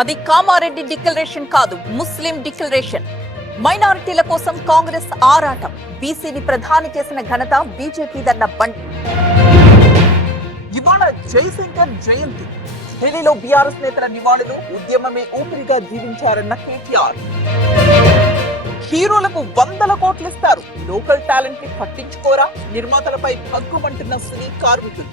అది కామారెడ్డి డిక్లరేషన్ కాదు, ముస్లిం డిక్లరేషన్. మైనారిటీల కోసం కాంగ్రెస్ ఆరాటం. బీసీని ప్రధాని చేసిన ఘనత బీజేపీదన్న బండి. ఇవాళ జయశంకర్ జయంతి. ఢిల్లీలో బీఆర్ఎస్ నేతల నివాళులు. ఉద్యమమే ఊపిరిగా జీవించారన్న కేటీఆర్. హీరోలకు 100 కోట్లు ఇస్తారు, లోకల్ టాలెంట్ ని పట్టించుకోరా? నిర్మాతలపై భగ్గుమంటున్న సినీ కార్మికులు.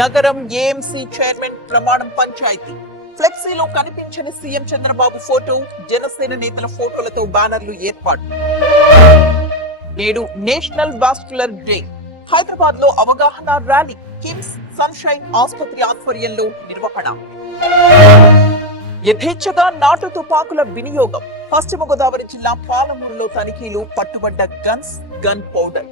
నగరం ఏఎంసీ చైర్మన్ ప్రమాణం పంచాయతీ. ఫ్లెక్సీలో కనిపించిన సీఎం చంద్రబాబు ఫోటో, జనసేన నేతల ఫోటోలతో బ్యానర్లు ఏర్పాటు. నేడు నేషనల్ వాస్కులర్ డే. హైదరాబాద్ లో అవగాహన ర్యాలీ. కిమ్స్ సన్షైన్ ఆసుపత్రి ఆధ్వర్యంలో నిర్వహణ. యథేచ్ఛగా నాటు తుపాకుల వినియోగం. పశ్చిమ గోదావరి జిల్లా పాలమూరులో తనిఖీలు. పట్టుబడ్డ గన్స్, గన్ పౌడర్.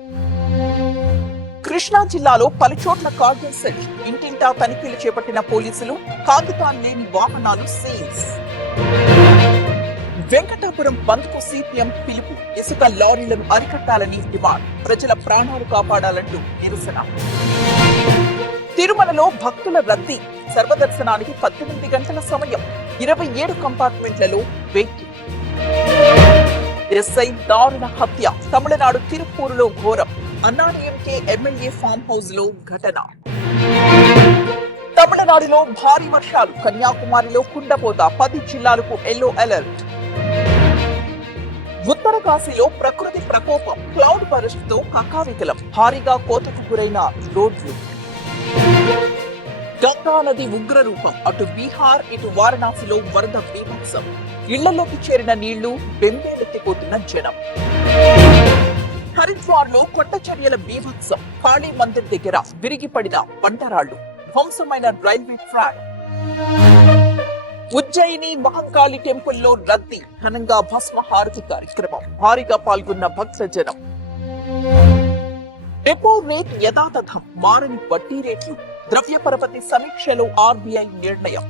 కృష్ణా జిల్లాలో పలుచోట్ల కార్డన్ సెర్చ్. ఇంటింటా తనిఖీలు చేపట్టిన పోలీసులు. కాగితాలు లేని వాహనాలు సీజ్. వెంకటాపురం బంద్ కు సిపిఎం పిలుపు. ఇసుక లారీలను అరికట్టాలని డిమాండ్. ప్రజల ప్రాణాలు కాపాడాలంటూ నిరసన. తిరుమలలో భక్తుల రద్దీ. సర్వదర్శనానికి 18 గంటల సమయం. 27 కంపార్ట్మెంట్లలో వెయిట్. ఎస్ఐ దారుణ హత్య. తమిళనాడు తిరుపూరులో ఘోరం. అన్నాడీఎంకే ఎమ్మెల్యే ఫామ్ హౌస్ లో ఘటన. తమిళనాడులో భారీ వర్షాలు. కన్యాకుమారిలో కుండపోత. 10 జిల్లాలకు ఎల్లో అలర్ట్. ఉత్తర కాశీలో ప్రకృతి ప్రకోపం. క్లౌడ్ బరస్ట్ తో కకావికలం. భారీగా కోతకు గురైన రోడ్లు. గంగా నది ఉగ్ర రూపం. అటు బీహార్, ఇటు వారణాసిలో వరద బీభత్సం. ఇళ్లలోకి చేరిన నీళ్లు. బెంబేలెత్తిపోతున్న జనం. హరిద్వార్ లో కొత్త చర్యల బీభత్సం. కాళీ మందిర్ దగ్గర విరిగిపడిన బండరాళ్లు. ధ్వంసమైన రైల్వే ట్రాక్. ఉజ్జయిని మహంకాళి టెంపుల్లో రద్దీ. ఘనంగా భస్మ హారతి కార్యక్రమం. భారీగా పాల్గొన్న భక్త జనం. రెపో రేట్ యథాతథం. మారని వడ్డీ రేట్లు. ద్రవ్య పరపతి సమీక్షలో ఆర్బీఐ నిర్ణయం.